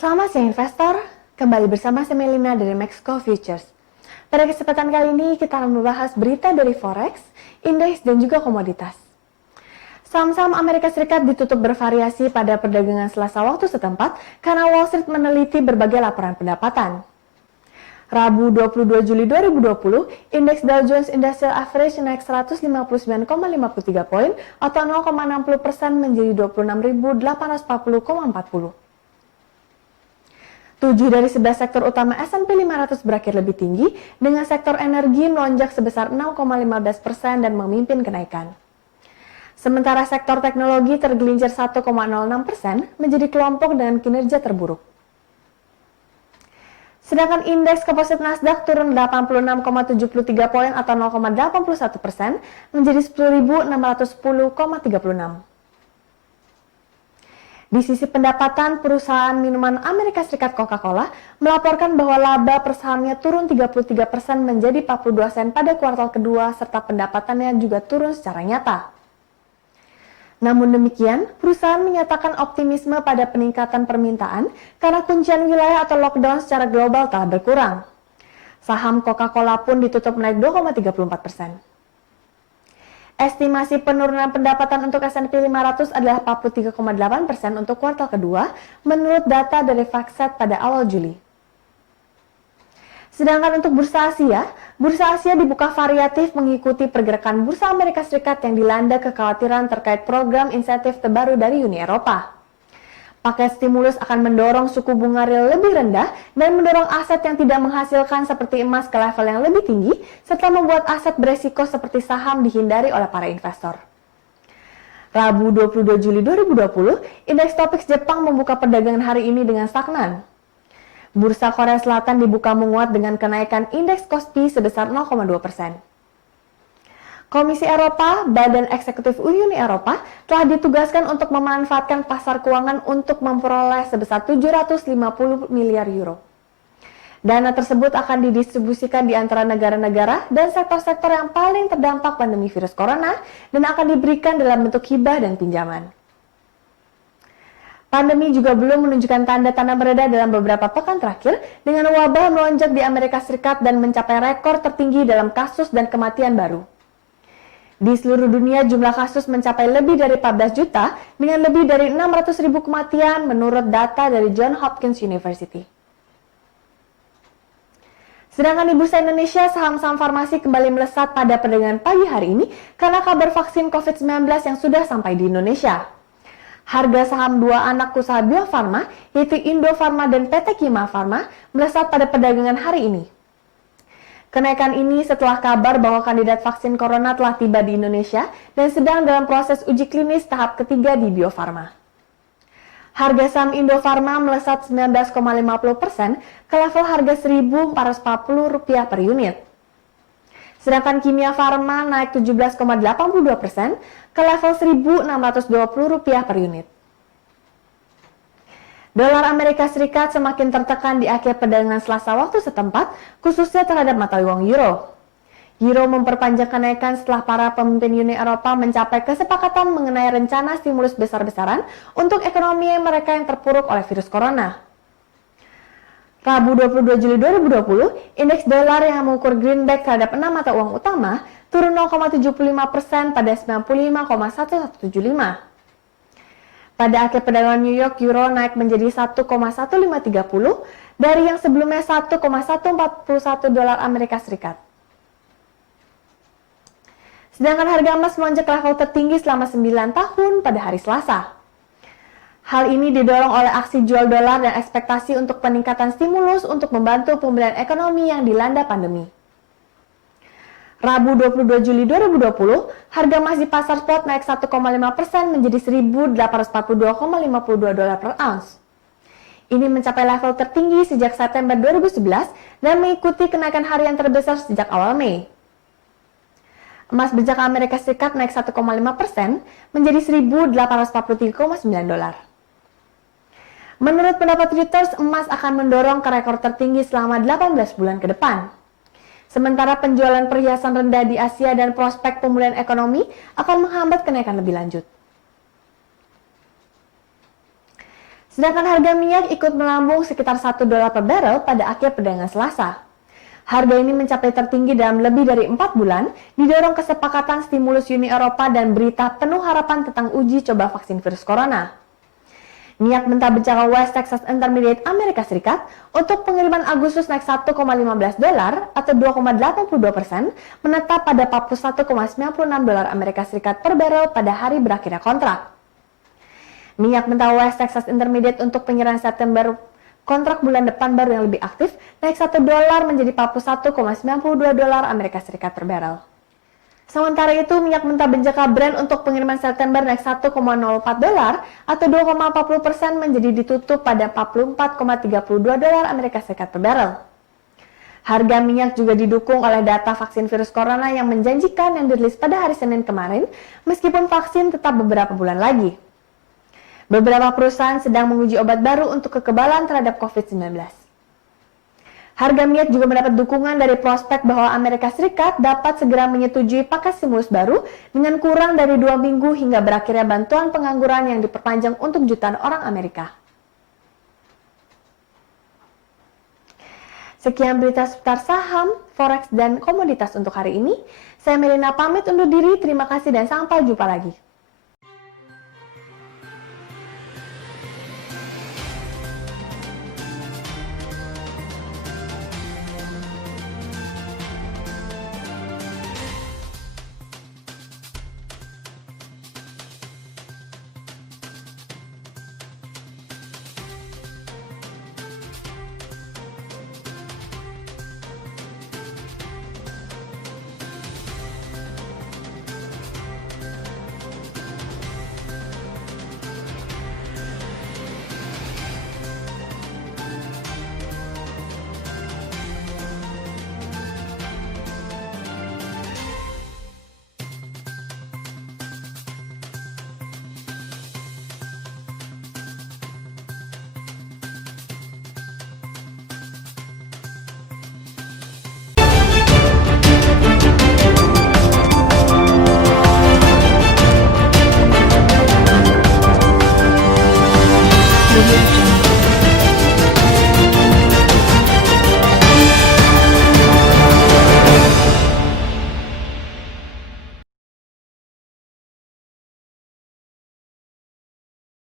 Selamat siang investor, kembali bersama saya Melina dari Maxco Futures. Pada kesempatan kali ini kita akan membahas berita dari Forex, indeks dan juga komoditas. Saham-saham Amerika Serikat ditutup bervariasi pada perdagangan Selasa waktu setempat karena Wall Street meneliti berbagai laporan pendapatan. Rabu 22 Juli 2020, indeks Dow Jones Industrial Average naik 159,53 poin atau 0,60% menjadi 26.840,40. 7 dari 11 sektor utama S&P 500 berakhir lebih tinggi, dengan sektor energi melonjak sebesar 0,15% dan memimpin kenaikan. Sementara sektor teknologi tergelincir 1,06% menjadi kelompok dengan kinerja terburuk. Sedangkan indeks komposit Nasdaq turun 86,73 poin atau 0,81% menjadi 10.610,36. Di sisi pendapatan, perusahaan minuman Amerika Serikat Coca-Cola melaporkan bahwa laba per sahamnya turun 33% menjadi 42 sen pada kuartal kedua serta pendapatannya juga turun secara nyata. Namun demikian, perusahaan menyatakan optimisme pada peningkatan permintaan karena kuncian wilayah atau lockdown secara global telah berkurang. Saham Coca-Cola pun ditutup naik 2,34%. Estimasi penurunan pendapatan untuk S&P 500 adalah 43,8% untuk kuartal kedua menurut data dari FactSet pada awal Juli. Sedangkan untuk bursa Asia dibuka variatif mengikuti pergerakan bursa Amerika Serikat yang dilanda kekhawatiran terkait program insentif terbaru dari Uni Eropa. Paket stimulus akan mendorong suku bunga real lebih rendah dan mendorong aset yang tidak menghasilkan seperti emas ke level yang lebih tinggi, serta membuat aset beresiko seperti saham dihindari oleh para investor. Rabu 22 Juli 2020, indeks Topix Jepang membuka perdagangan hari ini dengan stagnan. Bursa Korea Selatan dibuka menguat dengan kenaikan indeks Kospi sebesar 0,2%. Komisi Eropa, Badan Eksekutif Uni Eropa, telah ditugaskan untuk memanfaatkan pasar keuangan untuk memperoleh sebesar 750 miliar euro. Dana tersebut akan didistribusikan di antara negara-negara dan sektor-sektor yang paling terdampak pandemi virus corona dan akan diberikan dalam bentuk hibah dan pinjaman. Pandemi juga belum menunjukkan tanda-tanda mereda dalam beberapa pekan terakhir dengan wabah melonjak di Amerika Serikat dan mencapai rekor tertinggi dalam kasus dan kematian baru. Di seluruh dunia jumlah kasus mencapai lebih dari 14 juta dengan lebih dari 600.000 kematian menurut data dari Johns Hopkins University. Sedangkan di Bursa Indonesia, saham-saham farmasi kembali melesat pada perdagangan pagi hari ini karena kabar vaksin COVID-19 yang sudah sampai di Indonesia. Harga saham dua anak usaha Bio Farma, yaitu Indofarma dan PT Kimia Farma, melesat pada perdagangan hari ini. Kenaikan ini setelah kabar bahwa kandidat vaksin corona telah tiba di Indonesia dan sedang dalam proses uji klinis tahap ketiga di Bio Farma. Harga saham Indofarma melesat 19,50% ke level harga Rp1.440 per unit. Sedangkan Kimia Farma naik 17,82% ke level Rp1.620 per unit. Dolar Amerika Serikat semakin tertekan di akhir perdagangan Selasa waktu setempat, khususnya terhadap mata uang euro. Euro memperpanjang kenaikan setelah para pemimpin Uni Eropa mencapai kesepakatan mengenai rencana stimulus besar-besaran untuk ekonomi mereka yang terpuruk oleh virus corona. Rabu 22 Juli 2020, indeks dolar yang mengukur greenback terhadap 6 mata uang utama turun 0,75% pada 95,1175. Pada akhir perdagangan New York, euro naik menjadi 1,1530 dari yang sebelumnya 1,141 dolar Amerika Serikat. Sedangkan harga emas melonjak ke level tertinggi selama 9 tahun pada hari Selasa. Hal ini didorong oleh aksi jual dolar dan ekspektasi untuk peningkatan stimulus untuk membantu pemulihan ekonomi yang dilanda pandemi. Rabu 22 Juli 2020, harga emas di pasar spot naik 1,5% menjadi 1.842,52 dolar per ounce. Ini mencapai level tertinggi sejak September 2011 dan mengikuti kenaikan harian terbesar sejak awal Mei. Emas berjangka Amerika Serikat naik 1,5% menjadi 1.843,9 dolar. Menurut pendapat Reuters, emas akan mendorong ke rekor tertinggi selama 18 bulan ke depan. Sementara penjualan perhiasan rendah di Asia dan prospek pemulihan ekonomi akan menghambat kenaikan lebih lanjut. Sedangkan harga minyak ikut melambung sekitar $1 per barel pada akhir perdagangan Selasa. Harga ini mencapai tertinggi dalam lebih dari 4 bulan, didorong kesepakatan stimulus Uni Eropa dan berita penuh harapan tentang uji coba vaksin virus corona. Minyak mentah berjangka West Texas Intermediate Amerika Serikat untuk pengiriman Agustus naik $1,15 atau 2,82%, menetap pada $41,96 Amerika Serikat per barel pada hari berakhirnya kontrak. Minyak mentah West Texas Intermediate untuk pengiriman September kontrak bulan depan baru yang lebih aktif naik $1 menjadi $41,92 Amerika Serikat per barel. Sementara itu, minyak mentah berjangka Brent untuk pengiriman September naik $1,04 atau 2,40% menjadi ditutup pada $44,32 Amerika Serikat per barel. Harga minyak juga didukung oleh data vaksin virus corona yang menjanjikan yang dirilis pada hari Senin kemarin, meskipun vaksin tetap beberapa bulan lagi. Beberapa perusahaan sedang menguji obat baru untuk kekebalan terhadap COVID-19. Harga minyak juga mendapat dukungan dari prospek bahwa Amerika Serikat dapat segera menyetujui paket stimulus baru dengan kurang dari 2 minggu hingga berakhirnya bantuan pengangguran yang diperpanjang untuk jutaan orang Amerika. Sekian berita seputar saham, forex, dan komoditas untuk hari ini. Saya Melina pamit undur diri, terima kasih dan sampai jumpa lagi.